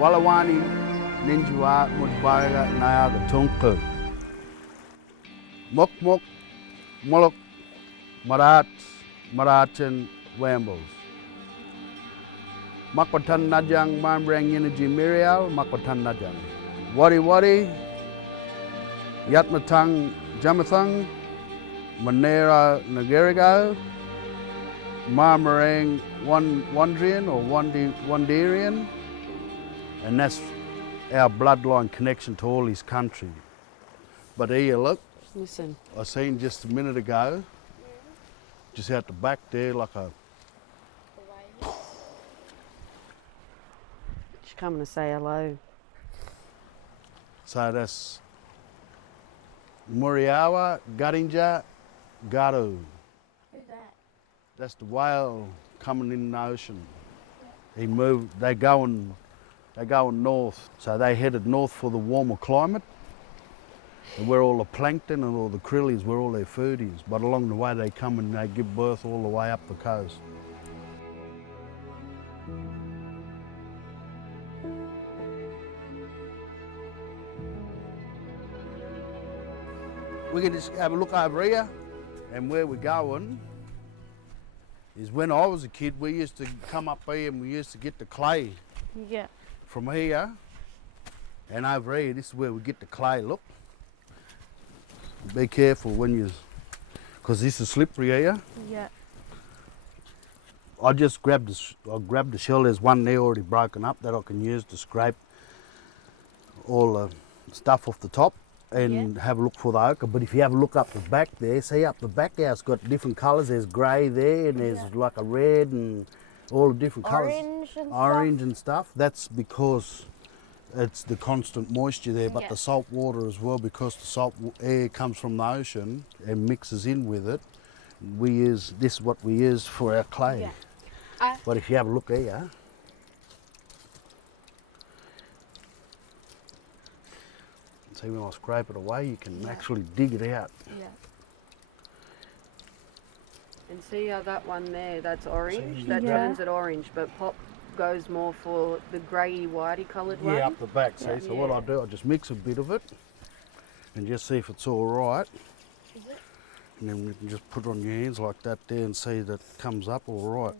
Walawani, Ninjua, Mudbaga, Nayaga, Tunku. Mok Mok, Molok, Marat, Maratan, Wambles. Makwatan Najang, Mambrang Energy Mirial, Makwatan Najang. Wadi Wadi, Yatmatang Jamathang, Manera Nagarigo, Marmarang Wandrian or Wanderian, and that's our bloodline connection to all his country. But here, look, listen. I seen just a minute ago, just out the back there, like a. She's coming to say hello. So that's Muriyira, Gadu, Gadu. Who's that? That's the whale coming in the ocean. He moved. They're going north. So they headed north for the warmer climate, and where all the plankton and all the krill is, where all their food is. But along the way they come and they give birth all the way up the coast. We can just have a look over here, and where we're going is when I was a kid, we used to come up here and we used to get the clay Yeah. from here, and over here, this is where we get the clay, look. Be careful when you, because this is slippery here. Yeah. I grabbed the shell, there's one there already broken up that I can use to scrape all the stuff off the top and have a look for the ochre. But if you have a look up the back there, see up the back there, it's got different colours. There's grey there and there's like a red and all the different colours. Orange and stuff. That's because it's the constant moisture there, but the salt water as well, because the salt air comes from the ocean and mixes in with it. This is what we use for our clay. Yeah. But if you have a look here, see when I scrape it away, you can actually dig it out. Yeah. And see how that one there, that's orange, that Yeah. turns it orange, but Pop goes more for the grey whitey coloured one. Yeah, up the back, see. So what I do, I just mix a bit of it and just see if it's all right. And then we can just put it on your hands like that there and see that it comes up all right.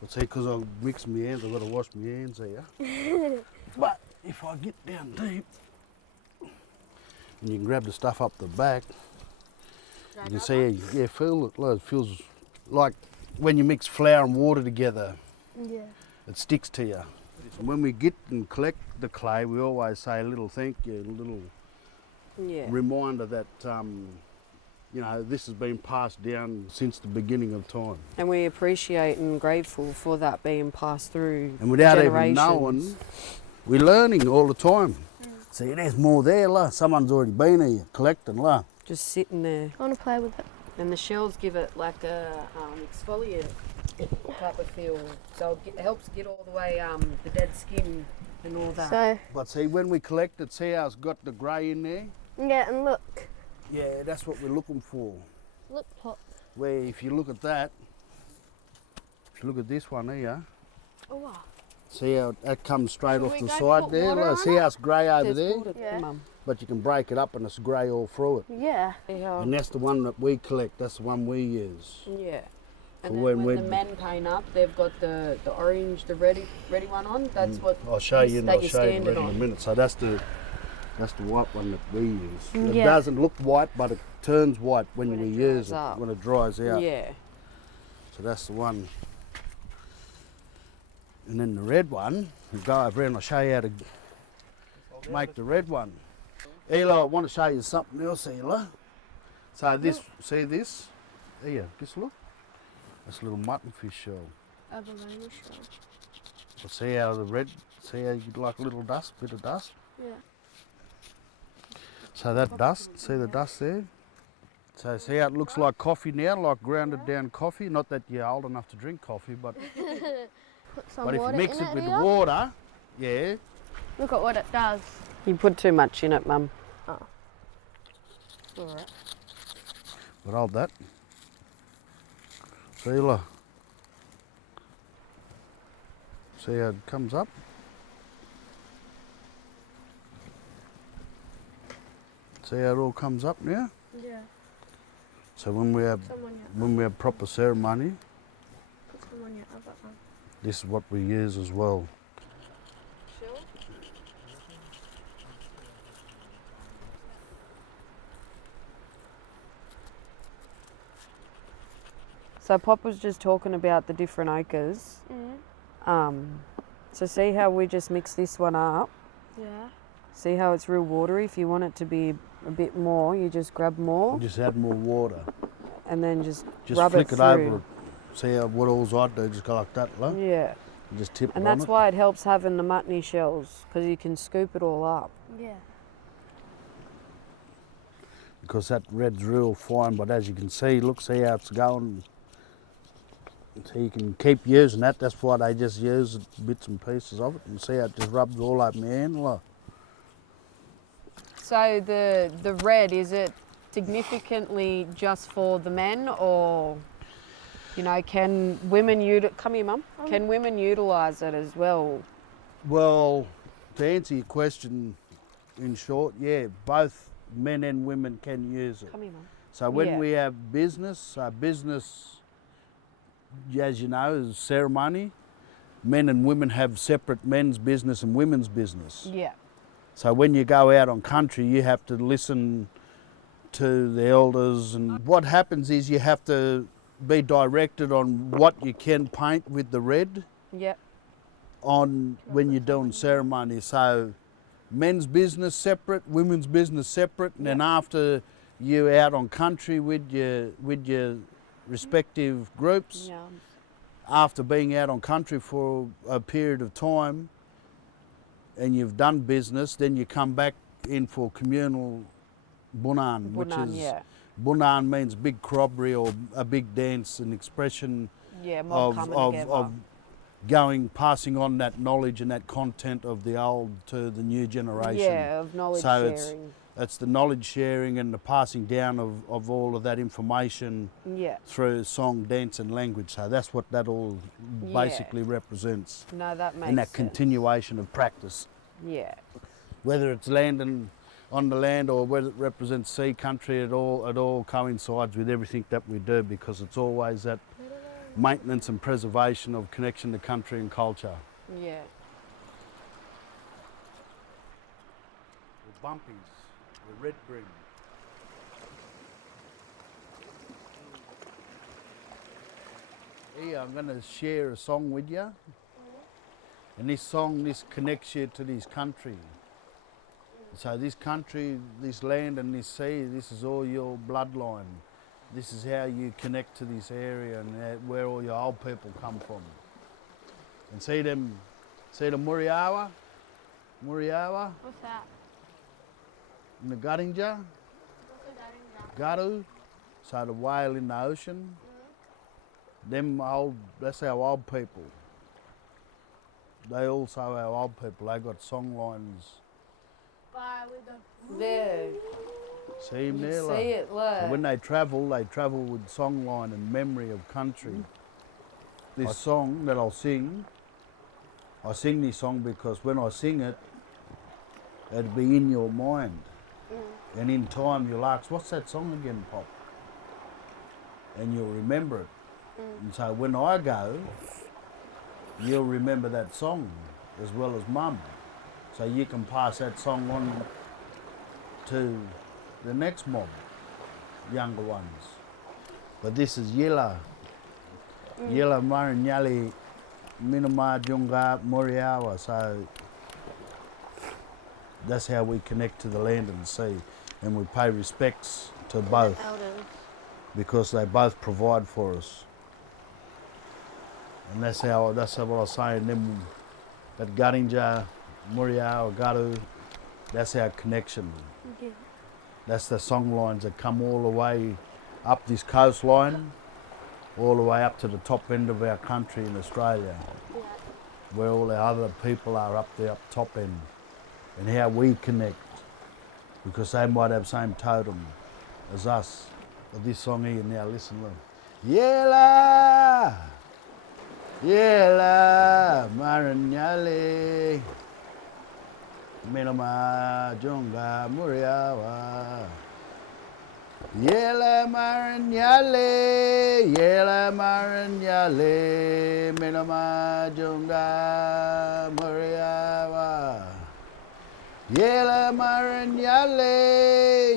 But see, because I mix my hands, I've got to wash my hands here. But if I get down deep, and you can grab the stuff up the back, you can see, feel it. It feels like when you mix flour and water together, it sticks to you. When we get and collect the clay, we always say a little thank you, a little reminder that this has been passed down since the beginning of time. And we appreciate and grateful for that being passed through and without generations. even knowing, we're learning all the time. See, there's more there, la. Someone's already been here collecting, la. Just sitting there. I want to play with it. And the shells give it like a exfoliant type of feel, so it helps get all the way the dead skin and all that. So, But see, when we collect it, see how it's got the grey in there? yeah, and look. Yeah, that's what we're looking for. Look, Pop. Where if you look at that, if you look at this one here, Oh, wow. see how that comes straight Should off we the go side put there? water Like, on see how it's grey over There's there? water, Yeah. Mum. But you can break it up and it's grey all through it. Yeah. And that's the one that we collect, that's the one we use. Yeah. For And then when when the men paint up, they've got the orange, the ready one on. That's what I'll show you in that a you're standing on. minute. So that's the white one that we use. It Yeah. doesn't look white, but it turns white when we use it, up. when it dries out. Yeah. So that's the one. And then the red one, we'll go over here and I'll show you how to make the red one. Eli, I want to show you something else, Eli. So this, see this? Here, just look. That's a little muttonfish shell. Alaynah shell. Well, see how the red, see how you get like a little dust, bit of dust? Yeah. So that dust, see the dust there? So see how it looks like coffee now, like grounded down coffee? Not that you're old enough to drink coffee, but Put some if you water mix in it with the here. water, yeah. Look at what it does. You put too much in it, Mum. Oh. Alright. But hold that. See, look. See how it comes up? See how it all comes up now? Yeah. So when we have Some on your proper ceremony, put some on your other arm. this is what we use as well. Shell? So Pop was just talking about the different ochres. So see how we just mix this one up? Yeah. See how it's real watery? If you want it to be a bit more, you just grab more Just add more water. and then just Just rub flick it it through. over it. See how what all's I do? Just go like that, look. Yeah. And just tip And it on that's it. why it helps having the mutton shells, because you can scoop it all up. Yeah. Because that red's real fine, but as you can see, look, see how it's going. So you can keep using that. That's why they just use bits and pieces of it. And see how it just rubs all over my hand. Look. So the red, is it significantly just for the men, or, you know, can women come here, Mum? Can women utilise it as well? Well, to answer your question, in short, yeah, both men and women can use it. Come here, Mum. So when Yeah. we have business, business, as you know, is ceremony. Men and women have separate men's business and women's business. Yeah. So when you go out on country, you have to listen to the elders, and what happens is you have to be directed on what you can paint with the red Yep. on when you're doing ceremony. So men's business separate, women's business separate, and then after you're out on country with your respective groups, Yeah. after being out on country for a period of time and you've done business, then you come back in for communal bunan, which Bunan, is yeah. bunan means big corroboree or a big dance, an expression Yeah, mob of, coming of, together. of passing on that knowledge and that content of the old to the new generation. Yeah, of knowledge So sharing. it's the knowledge sharing and the passing down of all of that information Yeah. through song, dance and language. So that's what that all Yeah. basically represents. No, that makes And that sense. continuation of practice. Yeah. Whether it's land and on the land or whether it represents sea country, it all coincides with everything that we do, because it's always that maintenance and preservation of connection to country and culture. Yeah. The bumpies, the red brim. Here, I'm going to share a song with you. And this song, this connects you to this country. So this country, this land and this sea, this is all your bloodline. This is how you connect to this area and where all your old people come from. And see the Muriyira? Muriyira What's that? and the Gadu? Gadu, so the whale in the ocean. That's our old people. They also our old people. They got song lines. There. See him You there? see like? it, look. So when they travel with song line and memory of country. This song that I'll sing, I sing this song because when I sing it, it'll be in your mind. And in time you'll ask, what's that song again, Pop? And you'll remember it. And so when I go, you'll remember that song as well as Mum. So you can pass that song on to the next mob, younger ones. But this is Yela. Yela Marinyali Minama Junga Muriyira. So that's how we connect to the land and the sea. And we pay respects to both Elders. because they both provide for us. And that's what I was saying. Them, that Garinja, Muriyira, Gadu, that's our connection. Yeah. That's the song lines that come all the way up this coastline, all the way up to the top end of our country in Australia, where all the other people are up there, up top end, and how we connect, because they might have same totem as us. But this song here, now listen, look. Yela! Yela Marinyale Minoma Junga Muriyira. Yela Marinyale, Yela Marinyale Minoma Junga Muriyira. Yela Marinyale,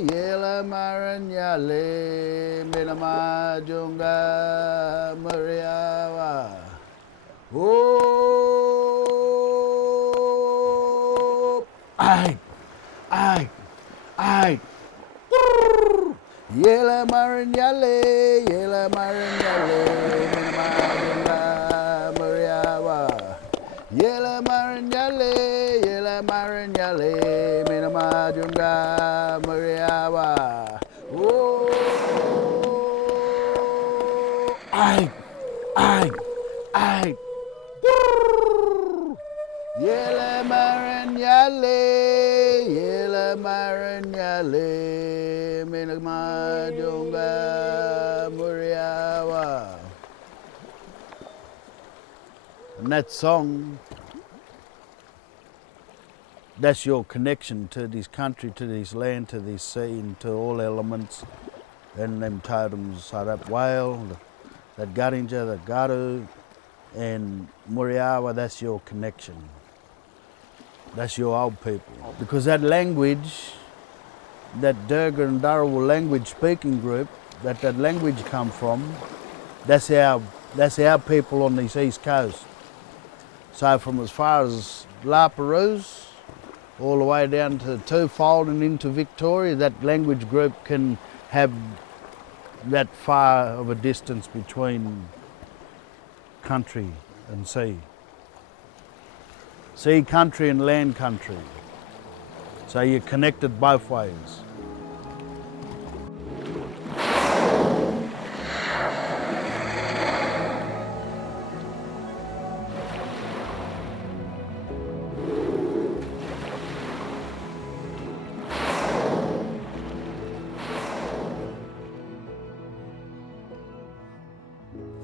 Yela Marinyale Minoma Junga Muriyira. Oh, ay, ay, ay. Yela Marinyale, Yela Marinyale, Minamajunga Muriyira. Yela Marinyale, Yela Marinyale, Minamajunga Muriyira. Oh, ay, ay, ay. Yela Marinyale, Yela Marinyale, Minamajunga Muriyira. And that song, that's your connection to this country, to this land, to this sea, and to all elements. And them totems, so that whale, that Gudinja, that Gadu, and Muriyira, that's your connection. That's your old people. Because that language, that Durga and Dharawal language speaking group, that language come from, that's our people on this east coast. So from as far as La Perouse, all the way down to Twofold and into Victoria, that language group can have that far of a distance between country and sea. Sea country and land country. So you're connected both ways.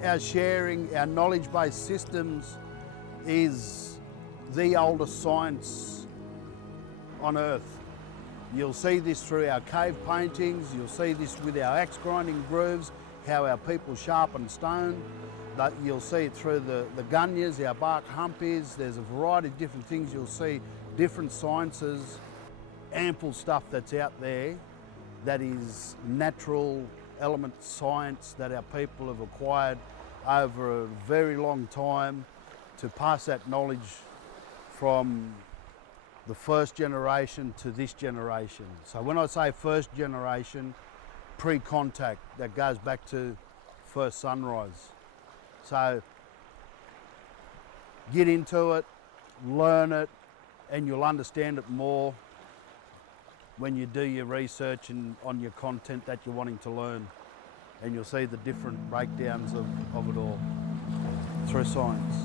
Our sharing, our knowledge-based systems is the oldest science on earth. You'll see this through our cave paintings, you'll see this with our axe grinding grooves, how our people sharpen stone. You'll see it through the gunyas, our bark humpies. There's a variety of different things. You'll see different sciences, ample stuff that's out there that is natural element science that our people have acquired over a very long time to pass that knowledge from the first generation to this generation. So when I say first generation, pre-contact, that goes back to first sunrise. So get into it, learn it, and you'll understand it more when you do your research and on your content that you're wanting to learn. And you'll see the different breakdowns of it all through science.